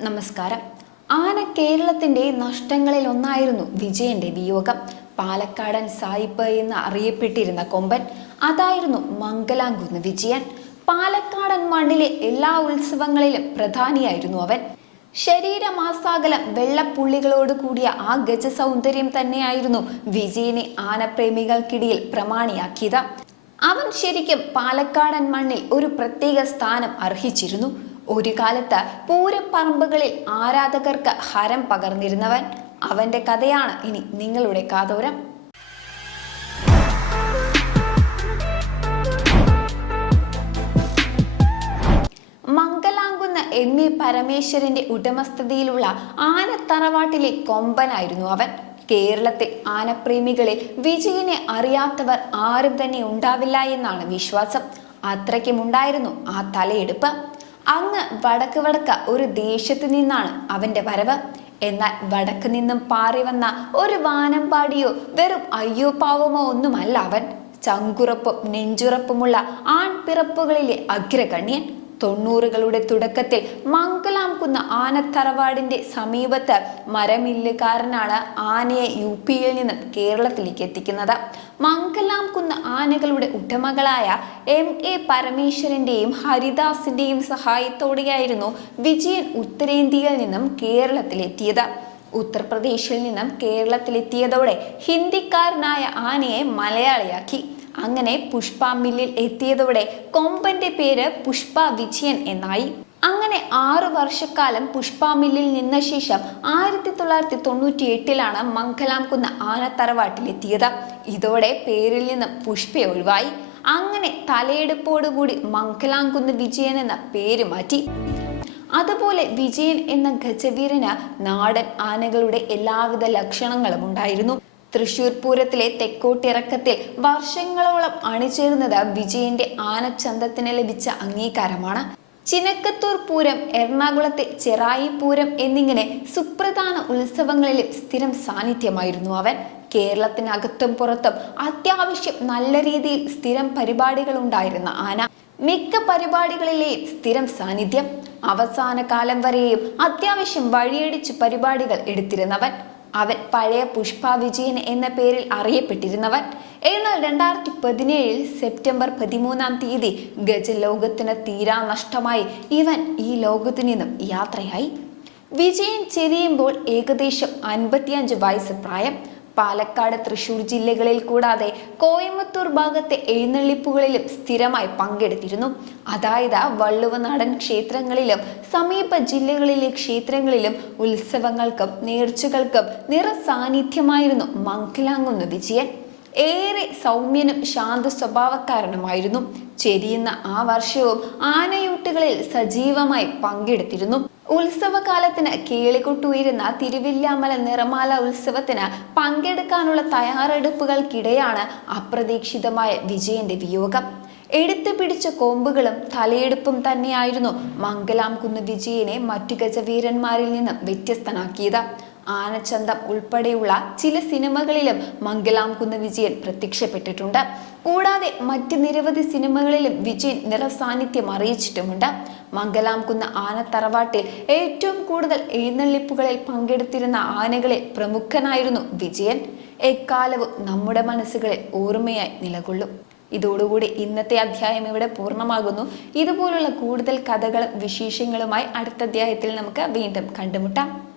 നമസ്കാരം. ആന കേരളത്തിന്റെ നഷ്ടങ്ങളിൽ ഒന്നായിരുന്നു വിജയന്റെ വിയോഗം. പാലക്കാടൻ സായിപ്പ് എന്ന് അറിയപ്പെട്ടിരുന്ന കൊമ്പൻ അതായിരുന്നു മംഗലാംകുന്ന് വിജയൻ. പാലക്കാടൻ മണ്ണിലെ എല്ലാ ഉത്സവങ്ങളിലും പ്രധാനിയായിരുന്നു അവൻ. ശരീരമാസാകലം വെള്ളപ്പുള്ളികളോട് കൂടിയ ആ ഗജ സൗന്ദര്യം തന്നെയായിരുന്നു വിജയനെ ആനപ്രേമികൾക്കിടയിൽ പ്രമാണിയാക്കിയത്. അവൻ ശരിക്കും പാലക്കാടൻ മണ്ണിൽ ഒരു പ്രത്യേക സ്ഥാനം അർഹിച്ചിരുന്നു. ഒരു കാലത്ത് പൂരപ്പറമ്പുകളിൽ ആരാധകർക്ക് ഹരം പകർന്നിരുന്നവൻ അവന്റെ കഥയാണ് ഇനി നിങ്ങളുടെ കാതോരം. മംഗലാംകുന്ന് എം എ പരമേശ്വരന്റെ ഉടമസ്ഥതയിലുള്ള ആനത്തറവാട്ടിലെ കൊമ്പനായിരുന്നു അവൻ. കേരളത്തെ ആനപ്രേമികളെ വിജയനെ അറിയാത്തവർ ആരും തന്നെ ഉണ്ടാവില്ല എന്നാണ് വിശ്വാസം. അത്രയ്ക്കുമുണ്ടായിരുന്നു ആ തലയെടുപ്പ്. അങ്ങ് വടക്ക് വടക്ക ഒരു ദേശത്തു നിന്നാണ് അവന്റെ വരവ്. എന്നാൽ വടക്ക് നിന്നും പാറി വന്ന ഒരു വാനമ്പാടിയോ വെറും അയ്യോ പാവമോ ഒന്നുമല്ല അവൻ. ചങ്കുറപ്പും നെഞ്ചുറപ്പുമുള്ള ആൺപിറപ്പുകളിലെ അഗ്രഗണ്യൻ. തൊണ്ണൂറുകളുടെ തുടക്കത്തിൽ മംഗലാംകുന്ന ആനത്തറവാടിന്റെ സമീപത്ത് മരമില്ലുകാരനാണ് ആനയെ യു പിയിൽ നിന്നും കേരളത്തിലേക്ക് എത്തിക്കുന്നത്. മംഗലാംകുന്ന് ആനകളുടെ ഉടമകളായ എം എ പരമേശ്വരന്റെയും ഹരിദാസിന്റെയും സഹായത്തോടെയായിരുന്നു വിജയൻ ഉത്തരേന്ത്യയിൽ നിന്നും കേരളത്തിലെത്തിയത്. ഉത്തർപ്രദേശിൽ നിന്നും കേരളത്തിലെത്തിയതോടെ ഹിന്ദിക്കാരനായ ആനയെ മലയാളിയാക്കി. അങ്ങനെ പുഷ്പ മില്ലിൽ എത്തിയതോടെ കൊമ്പന്റെ പേര് പുഷ്പ വിജയൻ എന്നായി. അങ്ങനെ ആറു വർഷക്കാലം പുഷ്പ മില്ലിൽ നിന്ന ശേഷം ആയിരത്തി തൊള്ളായിരത്തി തൊണ്ണൂറ്റി എട്ടിലാണ് മംഗലാം കുന്ന് ആനത്തറവാട്ടിലെത്തിയത്. ഇതോടെ പേരിൽ നിന്ന് പുഷ്പ ഒഴിവായി. അങ്ങനെ തലയെടുപ്പോടുകൂടി മംഗലാംകുന്ന് വിജയൻ എന്ന പേര് മാറ്റി. അതുപോലെ വിജയൻ എന്ന ഗജവീരന് നാടൻ ആനകളുടെ എല്ലാവിധ ലക്ഷണങ്ങളും ഉണ്ടായിരുന്നു. തൃശൂർ പൂരത്തിലെ തെക്കോട്ടിറക്കത്തിൽ വർഷങ്ങളോളം അണിചേർന്നത് വിജയന്റെ ആനച്ചന്തത്തിന് ലഭിച്ച അംഗീകാരമാണ്. ചിനക്കത്തൂർ പൂരം എറണാകുളത്തെ ചെറായി പൂരം എന്നിങ്ങനെ സുപ്രധാന ഉത്സവങ്ങളിലും സ്ഥിരം സാന്നിധ്യമായിരുന്നു അവൻ. കേരളത്തിനകത്തും പുറത്തും അത്യാവശ്യം നല്ല രീതിയിൽ സ്ഥിരം പരിപാടികൾ ഉണ്ടായിരുന്ന ആന മിക്ക പരിപാടികളിലെയും സ്ഥിരം സാന്നിധ്യം. അവസാന കാലം വരെയും അത്യാവശ്യം വഴിയടിച്ച് പരിപാടികൾ എടുത്തിരുന്നവൻ. അവൻ പഴയ പുഷ്പ വിജയൻ എന്ന പേരിൽ അറിയപ്പെട്ടിരുന്നവൻ. എന്നാൽ രണ്ടായിരത്തി പതിനേഴിൽ സെപ്റ്റംബർ പതിമൂന്നാം തീയതി ഗജലോകത്തിന് തീരാ നഷ്ടമായി ഇവൻ ഈ ലോകത്തു നിന്നും യാത്രയായി. വിജയൻ ചെരിയുമ്പോൾ ഏകദേശം അൻപത്തിയഞ്ച് വയസ്സ് പ്രായം. പാലക്കാട് തൃശൂർ ജില്ലകളിൽ കൂടാതെ കോയമ്പത്തൂർ ഭാഗത്തെ എഴുന്നള്ളിപ്പുകളിലും സ്ഥിരമായി പങ്കെടുത്തിരുന്നു. അതായത് വള്ളുവനാടൻ ക്ഷേത്രങ്ങളിലും സമീപ ജില്ലകളിലെ ക്ഷേത്രങ്ങളിലും ഉത്സവങ്ങൾക്കും നേർച്ചകൾക്കും നിറ സാന്നിധ്യമായിരുന്നു മംഗലാംകുന്ന് വിജയൻ. ഏറെ സൗമ്യനും ശാന്ത സ്വഭാവക്കാരനുമായിരുന്നു. ചെരിയുന്ന ആ വർഷവും ആനയൂട്ടുകളിൽ സജീവമായി പങ്കെടുത്തിരുന്നു. ഉത്സവകാലത്തിന് കേളികൊട്ടുയരുന്ന തിരുവില്ലാമല നിറമാല ഉത്സവത്തിന് പങ്കെടുക്കാനുള്ള തയ്യാറെടുപ്പുകൾക്കിടെയാണ് അപ്രതീക്ഷിതമായ വിജയന്റെ വിയോഗം. എടുത്തു പിടിച്ച കോമ്പുകളും തലയെടുപ്പും തന്നെയായിരുന്നു മംഗലാം കുന്ന് വിജയനെ മറ്റു ഗജവീരന്മാരിൽ നിന്നും വ്യത്യസ്തനാക്കിയത്. ആനച്ചന്തം ഉൾപ്പെടെയുള്ള ചില സിനിമകളിലും മംഗലാം കുന്ന് വിജയൻ പ്രത്യക്ഷപ്പെട്ടിട്ടുണ്ട്. കൂടാതെ മറ്റ് നിരവധി സിനിമകളിലും വിജയൻ നിറസാന്നിധ്യം അറിയിച്ചിട്ടുമുണ്ട്. മംഗലാം കുന്ന് ആനത്തറവാട്ടിൽ ഏറ്റവും കൂടുതൽ എഴുന്നള്ളിപ്പുകളിൽ പങ്കെടുത്തിരുന്ന ആനകളിൽ പ്രമുഖനായിരുന്നു വിജയൻ. എക്കാലവും നമ്മുടെ മനസ്സുകളിൽ ഓർമ്മയായി നിലകൊള്ളും. ഇതോടുകൂടി ഇന്നത്തെ അധ്യായം ഇവിടെ പൂർണമാകുന്നു. ഇതുപോലുള്ള കൂടുതൽ കഥകളും വിശേഷങ്ങളുമായി അടുത്ത അധ്യായത്തിൽ നമുക്ക് വീണ്ടും കണ്ടുമുട്ടാം.